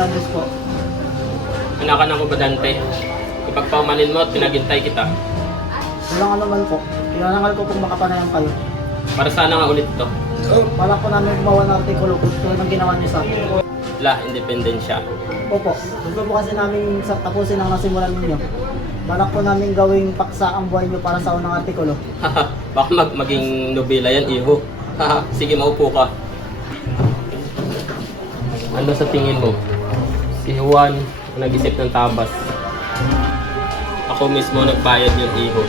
Fernandez po. Anak ka ng komandante. Kapag paumanin mo at pinaghintay kita, Walang ano man po. Pinanangal ko kung makapanayan kayo. para sana nga ulit to. Balak po namin gumawa ng artikulo tulad ng ginawa niyo sa akin. La, independensya. Opo. Gusto po kasi namin tapusin ang nasimulan ninyo. Balak po namin gawing paksa ang buhay niyo para sa unang artikulo. Haha, baka maging nobela yan, iho. Haha, sige, maupo ka. Ano sa tingin mo? Si Juan ang nag-isip ng tabas. Ako mismo nagbayad yung iho.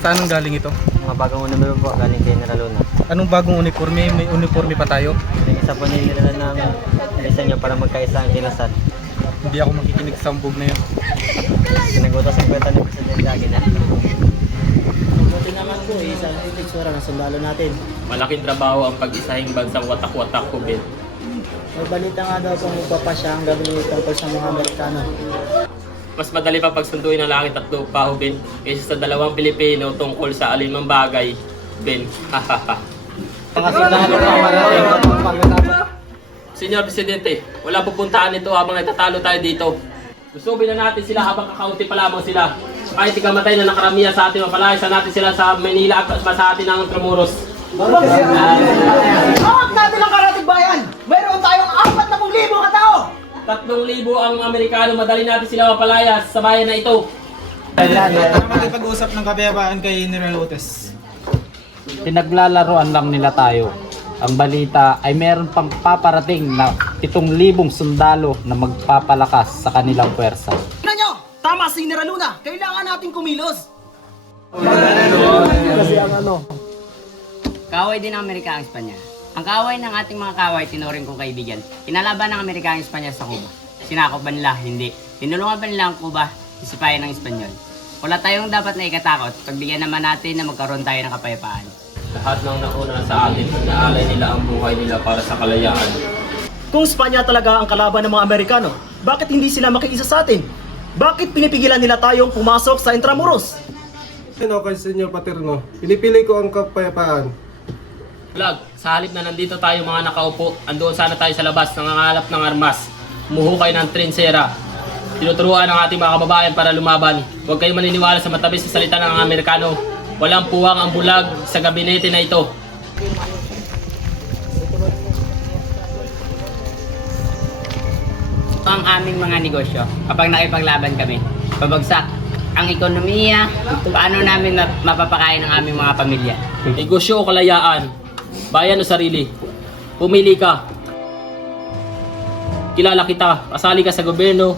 Saan ang galing ito? Mga bagong uniforme po galing kay General Luna. Anong bagong uniforme? May uniforme pa tayo? Yung isa po nilala ng bilisan nyo para magkaisa ang kinasal. Hindi ako makikinig sa sambog na yun. Sinagutos ang kwenta ni Presidente Aguinaldo. Buti naman po, isang itsura ng sundalo natin. Malaking trabaho ang pag-isahing bansang watak-watak ko, Ben. May balita nga daw kung magpapasya ang gagawin tungkol sa mga Amerikano. Mas madali pa pagsunduin ang langit at lupa, Ben, kaysa sa dalawang Pilipino tungkol sa alinmang bagay, Ben. Hahaha. Mga sundalo na marating ang pagkatapos. Senyor Presidente, wala pupuntahan nito habang nagtatalo tayo dito. Gusto na natin sila habang kakaunti pa lamang sila. Kahit ikamatay na ng karamihan sa atin, mapalayasan natin sila sa Manila at sa atin ng Tramuros. Hawak natin ang karatig bayan! Mayroon tayong 40,000 katao! 3,000 ang Amerikano, madali natin sila mapalayas sa bayan na ito. Ano makipag-usap ng kapayapaan kay General Otes? Pinaglalaroan lang nila tayo. Ang balita ay meron pang paparating na 7,000 sundalo na magpapalakas sa kanilang puwersa. Tignan nyo! Tama si General Luna! Kailangan nating kumilos! Kasi ang ano, Kaaway din ng Amerika ang Espanya. Ang kaaway ng ating mga kaaway, tinuring kong kaibigan. Kinalaban ng Amerika ang Espanya sa Cuba. Sinakop ba nila? Hindi. Tinulungan ba nila ang Cuba? Isipayan ng Espanyol. Wala tayong dapat na ikatakot. Pagbigyan naman natin na magkaroon tayo ng kapayapaan. Lahat ng nauna sa atin, naalay nila ang buhay nila para sa kalayaan. Kung Espanya talaga ang kalaban ng mga Amerikano, bakit hindi sila makiisa sa atin? Bakit pinipigilan nila tayong pumasok sa Intramuros? Okay, Senyor Paterno. Pinipili ko ang kapayapaan. Vlog, sa halip na nandito tayo mga nakaupo, andoon sana tayo sa labas, nangangalap ng armas. Umuhukay ng trinsera. Tinuturuan ang ating mga kababayan para lumaban. Huwag kayong maniniwala sa matamis sa salita ng Amerikano. Walang puwang ang bulag sa gabinete na ito. Ito ang aming mga negosyo. Kapag nakipaglaban kami, babagsak ang ekonomiya, paano namin mapapakain ang aming mga pamilya. Negosyo o kalayaan, bayan o sarili, pumili ka. Kilala kita, kasali ka sa gobyerno,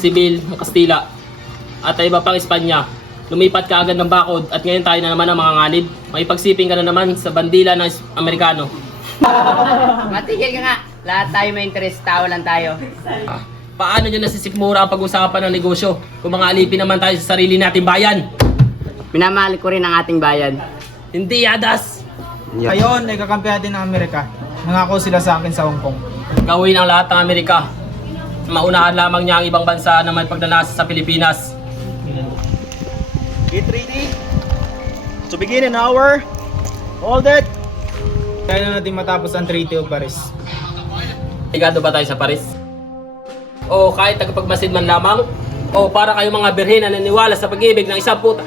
sibil ng Kastila, at iba pang Espanya. Lumipat ka agad ng bakod at ngayon tayo na naman ang mga nganib. Makipagsiping ka na naman sa bandila ng Amerikano. Matigil ka nga. Lahat tayo may interest. Tao lang tayo. Paano nyo nasisikmura ang pag-usapan ng negosyo kung mga alipin naman tayo sa sarili nating bayan? Minamahal ko rin ang ating bayan. Hindi, Adas! Ngayon ay kakampi natin ng Amerika. Nangako sila sa akin sa Hong Kong. Gawin ang lahat ng Amerika. Maunahan lamang niya ang ibang bansa na may pagnanasa sa Pilipinas. Get ready to begin an hour. Hold it. Kaya na natin matapos ang Treaty of Paris. Ligado ba tayo sa Paris? O kahit tagapagmasid man lamang? O para kayo mga birhen na naniwala sa pag-ibig ng isang puta?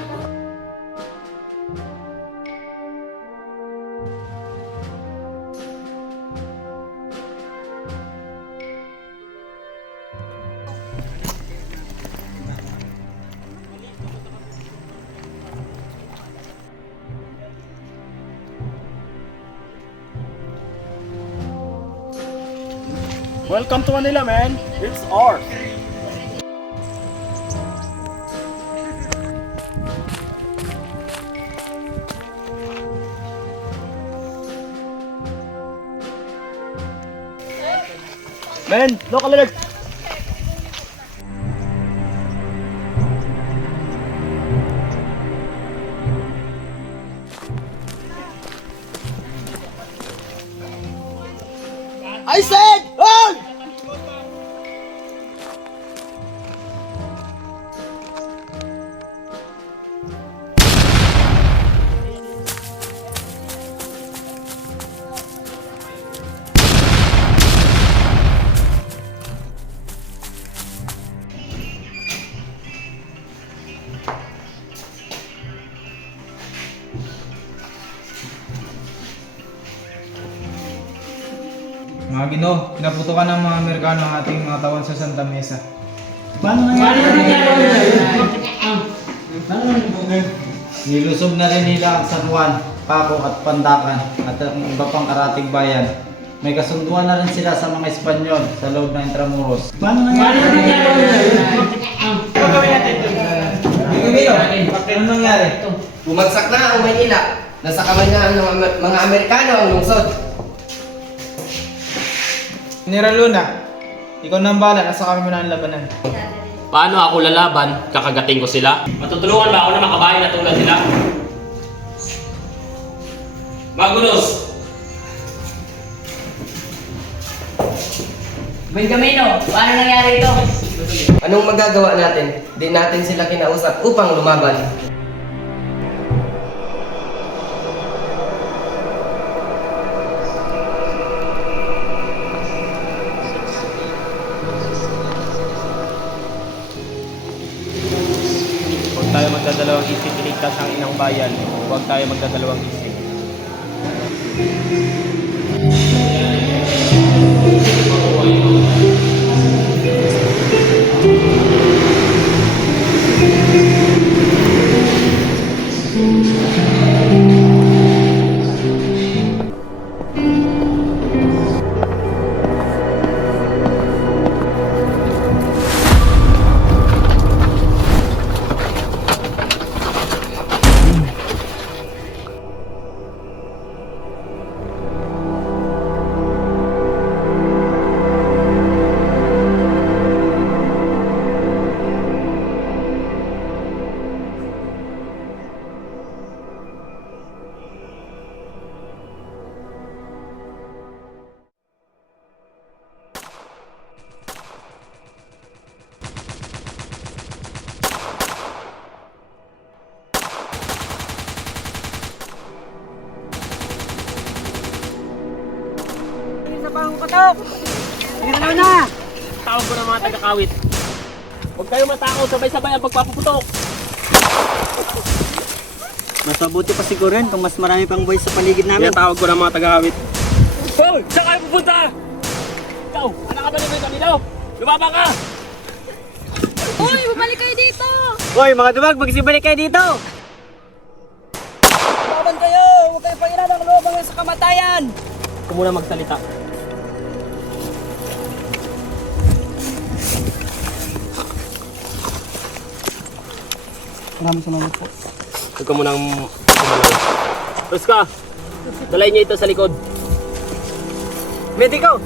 Welcome to Manila, man. It's ours. Men, local alert. I said, hold! Mga Ginoo, pinaputukan ng mga Amerikano ang ating mga tawan sa Santa Mesa. Nilusob na rin nila ang San Juan, Paco at Pandacan at ang iba pang karating bayan. May kasunduan na rin sila sa mga Espanyol sa loob ng Intramuros. Ano nangyari? Bumagsak na ang Maynila. Nasa kamay na ng mga Amerikano ang lungsod. General Luna, ikaw na ang bala, nasa kami mo na ang labanan. Paano ako lalaban? Kakagating ko sila? Matutulungan ba ako na makabayan na tulad nila? Magulos! Benjamino, paano nangyari ito? Anong magagawa natin? Di natin sila kinausap upang lumaban. Huwag tayo magdadalawang isip, iligtas ang inang bayan. Huwag tayo magdadalawang isip. Tawag ko ng mga taga-kawit. Huwag kayo matakot, sabay-sabay ang pagpapuputok. Mas mabuti pa siguro yun kung mas marami pang boys sa paligid namin. Kaya tawag ko ng mga taga-kawit. Hoy! Saan kayo pupunta? Ikaw! Anak ka ba naman kami daw? Lumabang ka! Uy, bumalik kayo dito! Hoy mga dumag, magsibalik kayo dito! Laban kayo! Huwag kayo pangilan ang loob hanggang sa kamatayan! Huwag muna magsalita. Maraming salamat po. Huwag ka munang kumalaw. Ruska! Dalay niyo ito sa likod. Medico!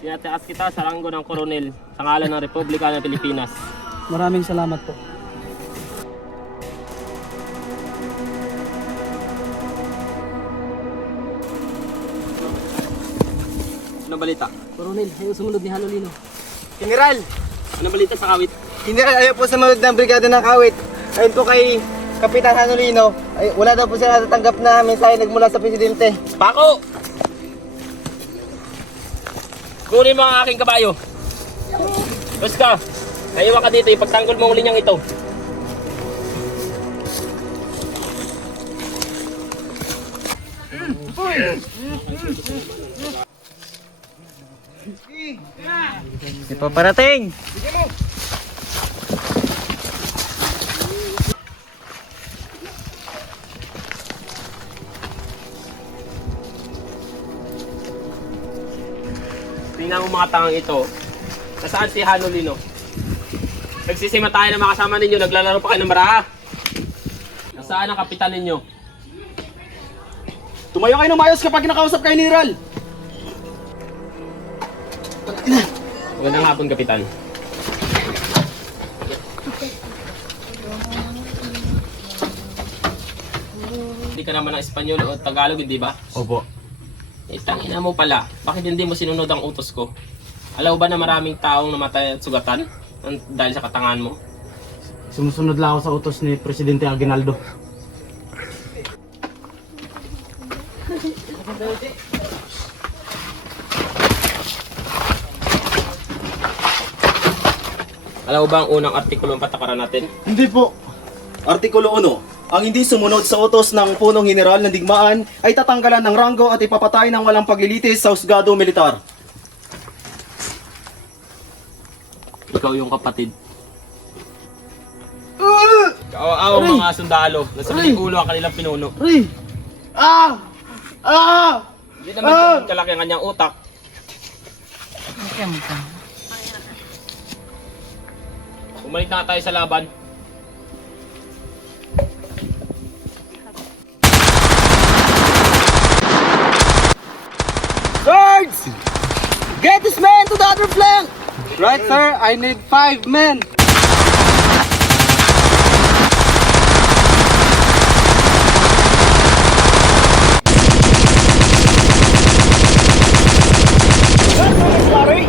Tinataas kita sa ranggo ng koronel sa ngalan ng Republika ng Pilipinas. Maraming salamat po. Anong balita? Coronel, ayaw sumunod ni Hanolino. General! Anong balita sa kawit? General, ayaw po sumunod ng brigada ng kawit. Ayon po kay Kapitan Hanolino, ay, wala daw po sila natatanggap na mensahe nagmula sa Presidente. Paco! Kunin mo ang aking kabayo. Ruska! Naiwan ka dito, ipagtanggol mo ang linyang ito. Di pa parating! Tingnan mo mga tangang ito. Nasaan si Hanolino? Nagsisima tayo na makasama ninyo, naglalaro pa kayo ng baraha. Nasaan ang kapitan ninyo? Tumayo kayo ng mayos kapag nakausap kayo ni Ral. Magandang hapon, kapitan. Hindi ka naman ng Espanyol o Tagalog, hindi ba? Opo. Tangina mo pala, bakit hindi mo sinunod ang utos ko? Alam mo ba na maraming taong namatay at sugatan dahil sa katangahan mo? Sumusunod lang ako sa utos ni Presidente Aguinaldo. Alam mo ba ang unang artikulo ng patakaran natin? Hindi po. Artikulo 1. Ang hindi sumunod sa utos ng punong general ng digmaan ay tatanggalan ng ranggo at ipapatay ng walang paglilitis sa husgado militar. Ikaw yung kapatid. Kaawa mga sundalo. Nasa ulo ang kanilang pinuno. Hindi naman ganun kalaki ang kanyang utak. Bumalik na tayo sa laban. Guards! Get this man to the other flank! Right, sir. I need 5 men. Larry,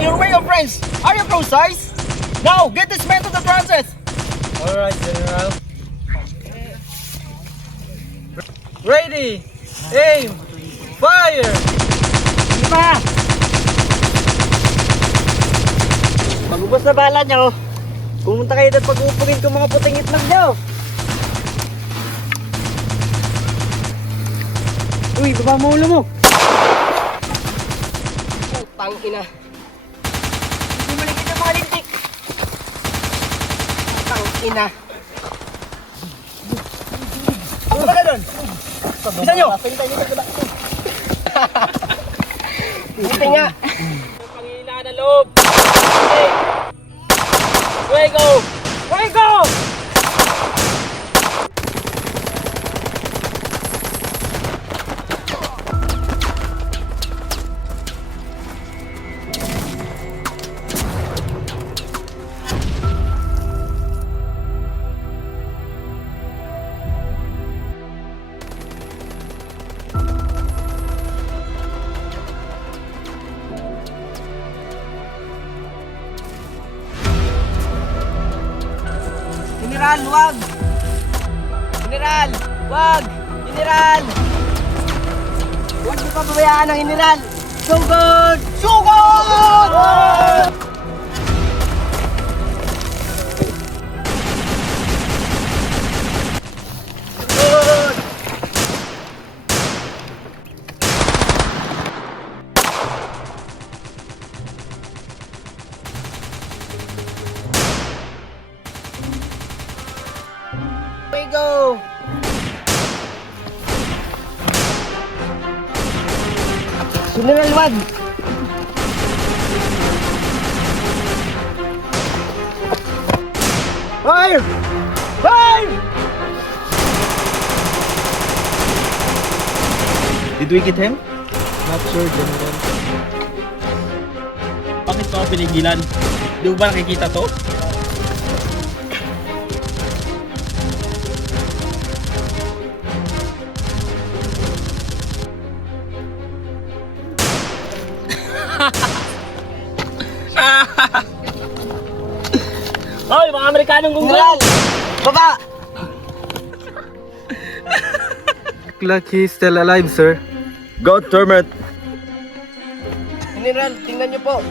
your way of friends. Are you precise? Now, get this man to the trances. Alright, General. Ready! Aim! Fire! Pagubos na bala nyo, pumunta kayo doon pag-uupugin ko mga puting itlog nyo. Uy, baba mo ulo mo. Putang ina. Hindi mo ligid ang mga lintik. Putang ina. Ano ba doon? Bisa nyo! Buti nga. Pangina na loob! Fuego! Fuego! General, wag! General, wag! General! Huwag niyo pababayaan ang General! Sugod! Sugod! Sugod! We go! General, wag! Fire! Fire! Did we get him? Not sure, General. Bakit ko pinigilan? Di mo ba nakikita to? Hoy, mga Amerikanong General! gunggong! Baba! Like he's still alive, sir. God damn it! General, tingnan niyo po.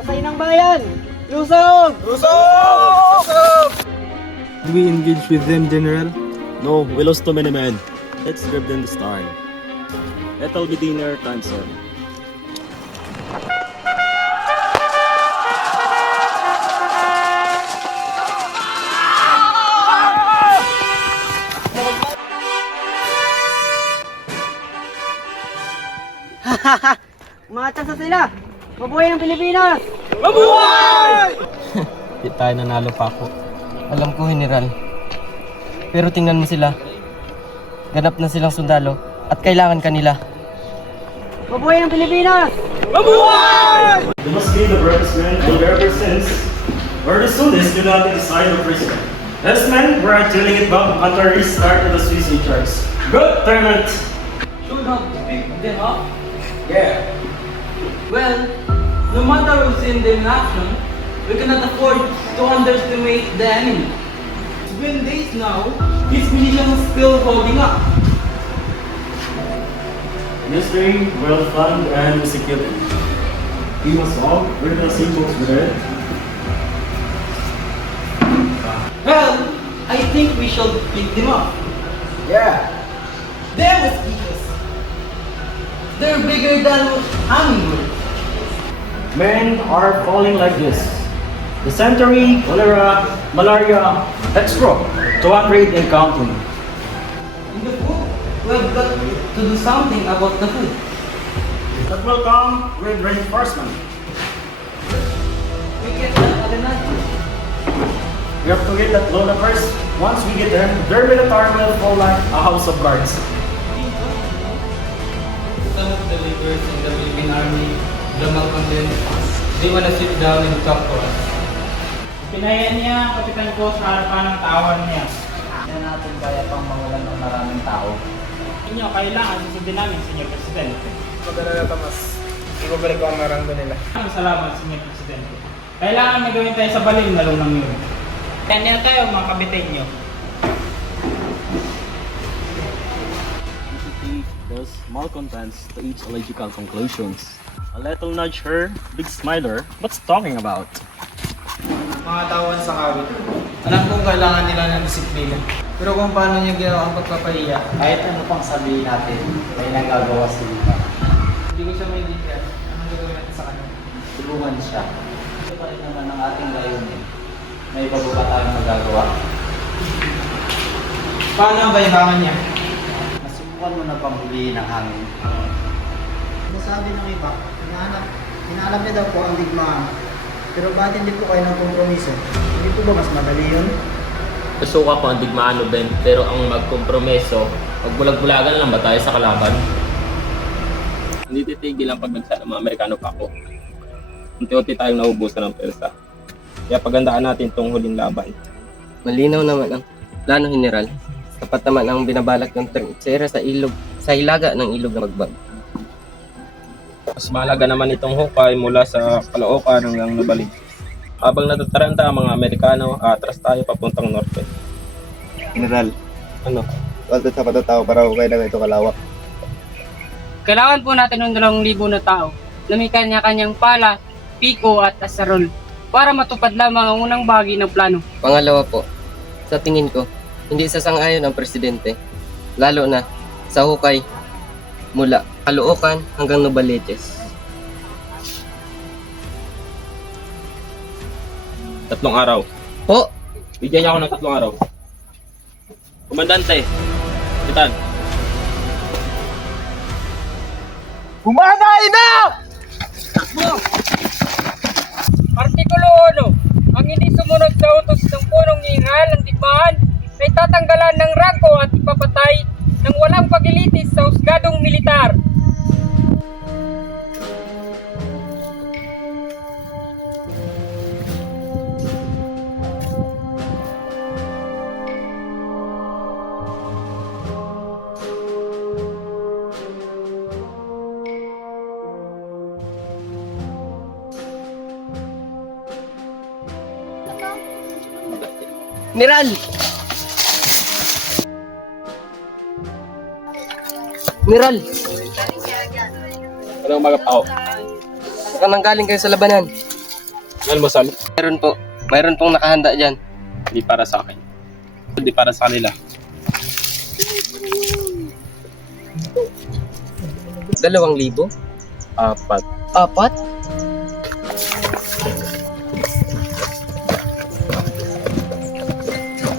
Patay ng bayan! Lusog! Do we engage with them, General? No, we lost too many men. Let's grab them this time. That'll be dinner time, sir. Umatras na sila! Mabuhay ang Pilipinas! Di tayo nanalo pa ako. Alam ko, General. Pero tingnan mo sila. Ganap na silang sundalo at kailangan kanila. Mabuhay ang Pilipinas! They must be the bravest men and ever since, or the soonest do not decide of prison. As men, we are dealing it back after restart of the Swiss in charge. Good, Tyrant! Should not pick them up? Yeah. Well, no matter who's in the action, we cannot afford to underestimate the enemy. It's been days now, his munition is still holding up. Mystery, well planned and executed. We must all bring the symbols with it. Well, I think we should pick them up. Yeah. They're mosquitoes. They're bigger than hummingbirds. Men are falling like this. Dysentery, cholera, malaria, stroke, 200 and counting. In the food, we've got to do something about the food. That will come with reinforcement. We get that Alenado. We have to get that Lola first. Once we get them, their military will fall like a house of cards. Some of the leaders in the Philippine Army, the Malcontent, they wanna sit down and talk to us. Pinaya niya, kapitan ko, sa harapan ng tawan niya. Yan natin kaya pang mawalan ng maraming tao. Inyo, kailangan susundin namin, Senyor Presidente. Madala na Tomas. Ibabalik ko ang maranggo nila. Maraming salamat, Senyor Presidente. Kailangan may gawin tayo sa balin na lunang yun. Kanya na tayo, mga kapitan nyo. Those malcontents to each logical conclusions. A little nudge her, big smiler. What's talking about? Mga tawan sa kawit. Alam kong kailangan nila ng disiplina. Pero kung paano niya ginawa ang pagpapahiya, Kahit ano pang sabihin natin, may nagagawa sila. hindi ko siya maintindihan. Anong gagawin natin sa kanya? Tulungan siya. Ito pa rin naman ang ating layunin. May iba pa ba tayong magagawa? Paano ang bayabangan niya? Nasubukan mo na bang huliin ang hangin? Nasabi ng iba, inaalam niya daw po ang digmaan. Pero bakit hindi po kayo ng kompromiso? Hindi po ba mas madali yun? Susuka ko ang digmaan, Ben, pero ang magkompromeso, magbulag-bulagan lang ba tayo sa kalaban? Hindi titigil ang pagnagsa ng mga Amerikano pa ako. Unti-unti tayong naubusan ng persa. Kaya pagandaan natin itong huling laban. Malinaw naman ang plano, General. Tapat naman ang binabalak ng trinchera sa ilog, sa hilaga ng ilog na magbag. Mas mahalaga naman itong hukay mula sa Caloocan hanggang Nubalik. Habang natataranta ang mga Amerikano, atras tayo papuntang norte. General, Ano? walto sa patatao para hukay na ito kalawak. Kailangan po natin ng 2,000 na tao na may kanya-kanyang pala, piko at asarol para matupad lamang ang unang bahagi ng plano. Pangalawa po, sa tingin ko, hindi sasang-ayon ang presidente, lalo na sa hukay mula Caloocan hanggang Novaliches. 3 araw. Po, Bigyan niya ako ng 3 araw. Komandante, Kapitan. Artikulo 1. Ang hindi sumunod sa utos ng punong iral ng digmaan ay tatanggalan ng rangko at ipapatay ng walang pagilitis sa husgadong militar. General! General, Anong umaga pa ako? baka nanggaling kayo sa labanan. Almusal? Mayroon pong nakahanda dyan. Hindi para sa akin. Hindi para sa kanila. 2,000? 4. 4?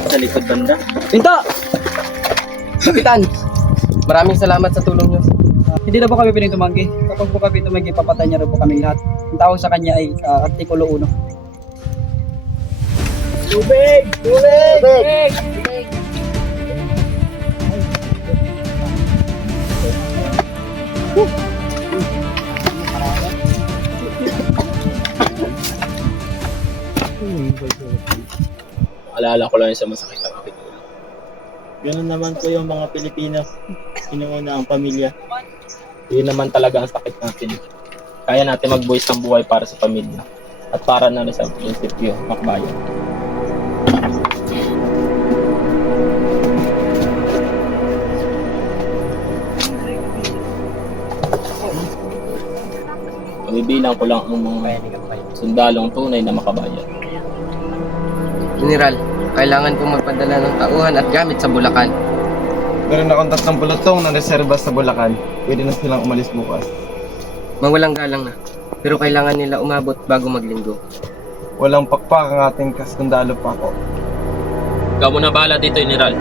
Sa likod banda. Pinto! Kapitan, maraming salamat sa tulong nyo. Hindi na po kami piling tumanggi. Kapag po kami tumanggi, papatay niya rin po kami lahat. Ang tawag sa kanya ay Artikulo 1. Alala ko lang yung sa masakit ng aking ulo. Ganun naman po yung mga Pilipino. Inuuna ang pamilya. Yun naman talaga ang sakit natin. Kaya natin magbuwis ng buhay para sa pamilya. At para na rin sa prinsipyo, makbayan. Pamibilang ko lang ang mga sundalong tunay na makabayan. General, Kailangan kong magpadala ng tauhan at gamit sa Bulacan. Meron akong 3 bulutong na reserba sa Bulacan. Pwede na silang umalis bukas. Mawalang galang na. Pero kailangan nila umabot bago maglinggo. Walang pakpak ang ating kasundalo pa ako. Ikaw muna bahala dito, General.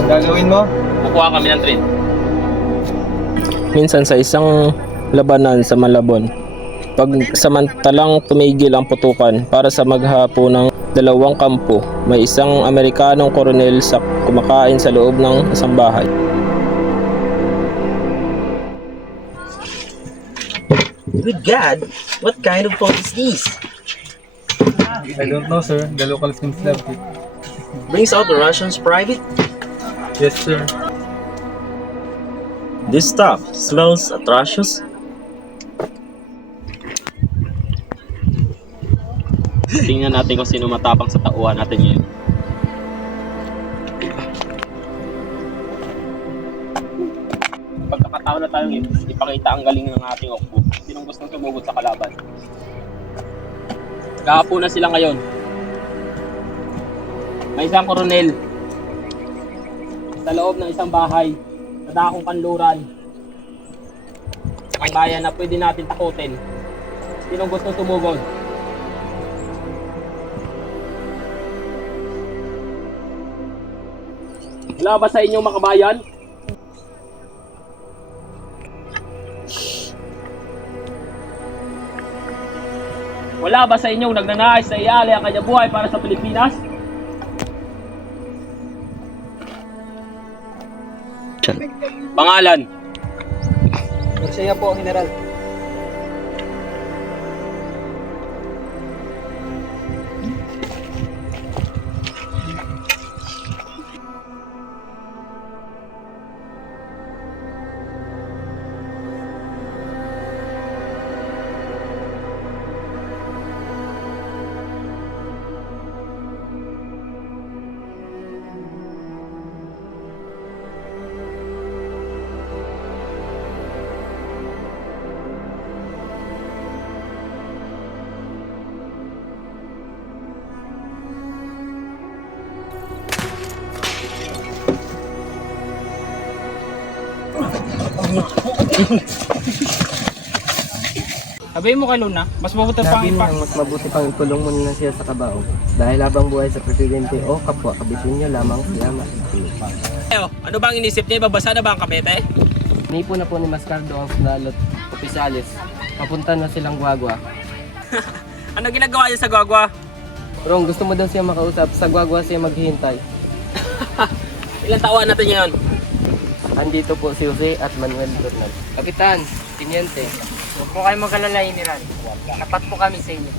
Ang gagawin mo? Kukuha kami ng train. Minsan sa isang labanan sa Malabon, pag samantalang tumigil ang putukan para sa maghapo ng 2 kampo, may isang Amerikanong koronel sa kumakain sa loob ng isang bahay. Good God! What kind of phone is this? I don't know, sir. The local seems left it. Brings out the Russians private? Yes, sir. This stuff smells atrocious. Tingnan natin kung sino matapang sa tauhan natin ngayon. Pagkakataon na tayong ipakita ang galing ng ating okbo. Sinong gustong sumugod sa kalaban? Kahapo na sila ngayon. May isang koronel sa loob ng isang bahay sa dakong kanluran. Ang bayan na pwede natin takutin. Sinong gustong sumugod? Wala ba sa inyong makabayan? Wala ba sa inyong nagnanais na ialay ang kanyang buhay para sa Pilipinas? Pangalan? Marsaya po, General. Sabihin mo kay Luna, mas mabuti pang Sabi nilang mas mabuti pang ikulong mo na siya sa kabao. Dahil habang buhay sa presidente o kapwa kabitin niya lamang siya matutulog. Ano bang inisip niya? Babasa na ba ang kamete? Nipo na po ni Mascardo ang sundalo at opisyalis. Papunta na silang Guagua. Ano ginagawa niya sa Guagua? Rong, gusto mo daw siya makausap. Sa Guagua siya maghihintay. Ilang taon natin ngayon? Andito po si Jose at Manuel Bernal. Kapitan, Tiniente. Huwag po kayo magkalala, General. Tapat po kami sa inyo.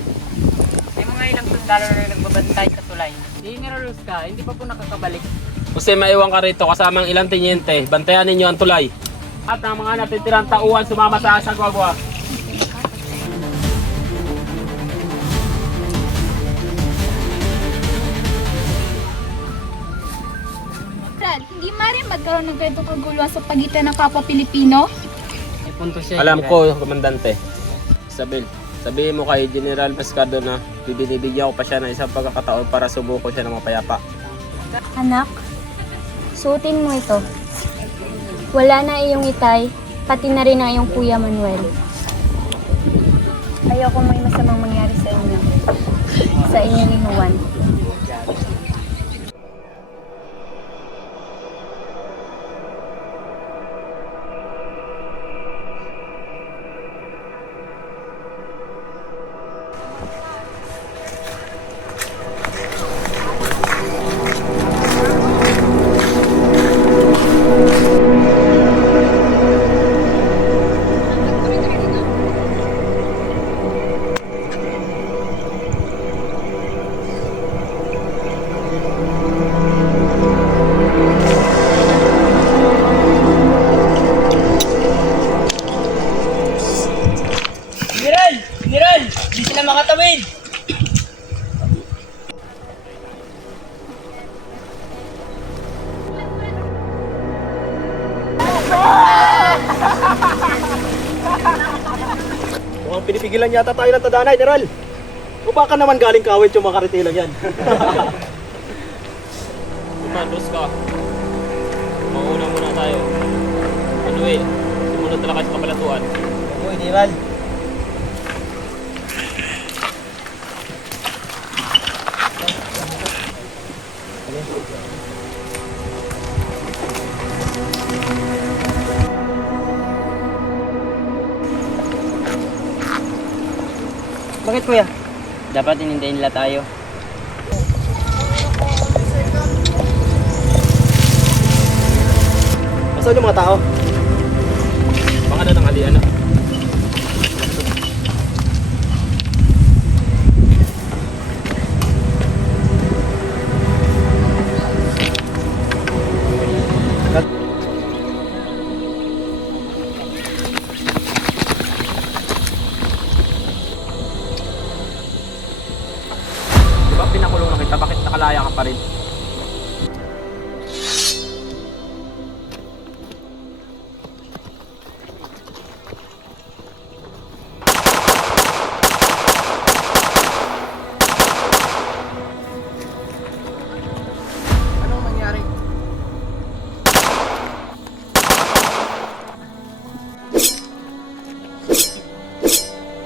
May mga ilang sundalo na nagbabantay sa tulay. Si General Rusca, hindi pa po nakakabalik. Kasi maiwan ka rito kasama ang ilang tinyente. Bantayan ninyo ang tulay. At ang mga natitirang tauhan sumama sa Guagua. Hindi maaaring magkaroon ng ganitong kaguluhan sa pagitan ng kapwa Pilipino? May punto siya. Alam ko, Komandante. Isabel, sabihin mo kay General Pescado na binibigyan ko pa siya ng isang pagkakataon para subuko siya ng mapayapa. Anak, suotin mo ito. Wala na iyong itay, pati na rin ang iyong kuya Manuel. Ayoko may masamang mangyari sa inyo. Sa inyo ni Juan. General! Hindi sila makatawid! Mukhang pinipigilan yata tayo ng tadhana, General. O baka naman galing kawit yung mga karitilang yan. Guzman, Rusca. Mauna muna tayo. Manuel, sumunod na lang kayo sa kabalatuan. Opo, General. Bakit kuya? Dapat inintayin nila tayo. Nasaan yung mga tao? Baka na tanghalian na. Di ba pinakulong na kita? Bakit nakalaya ka pa rin? Anong nangyari?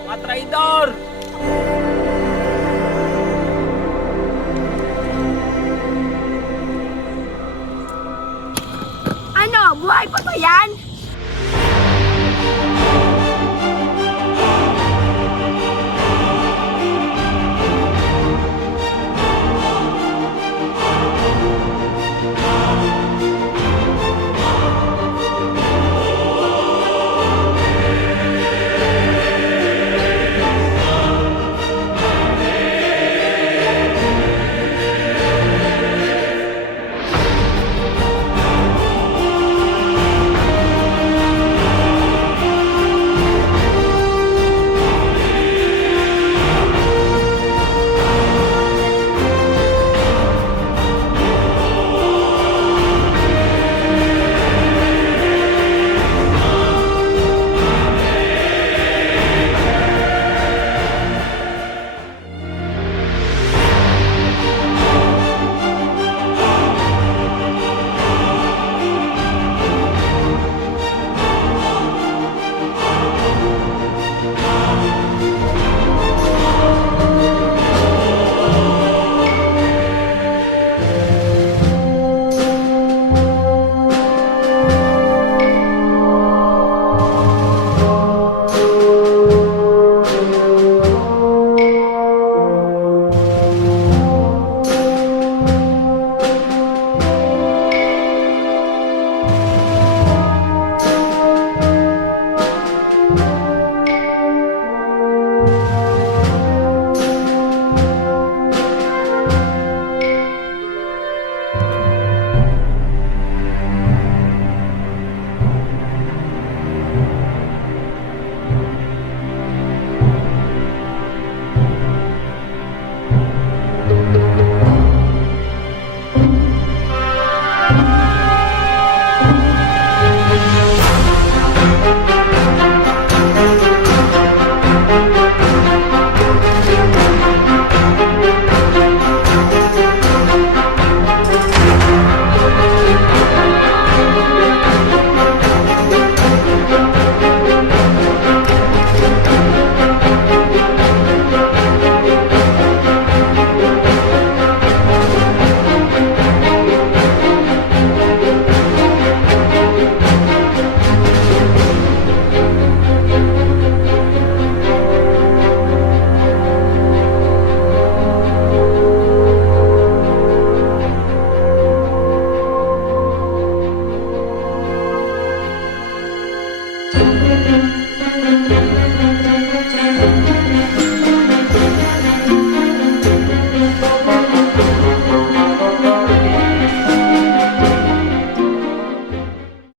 Mga traidor! Ano? Buhay pa ba yan?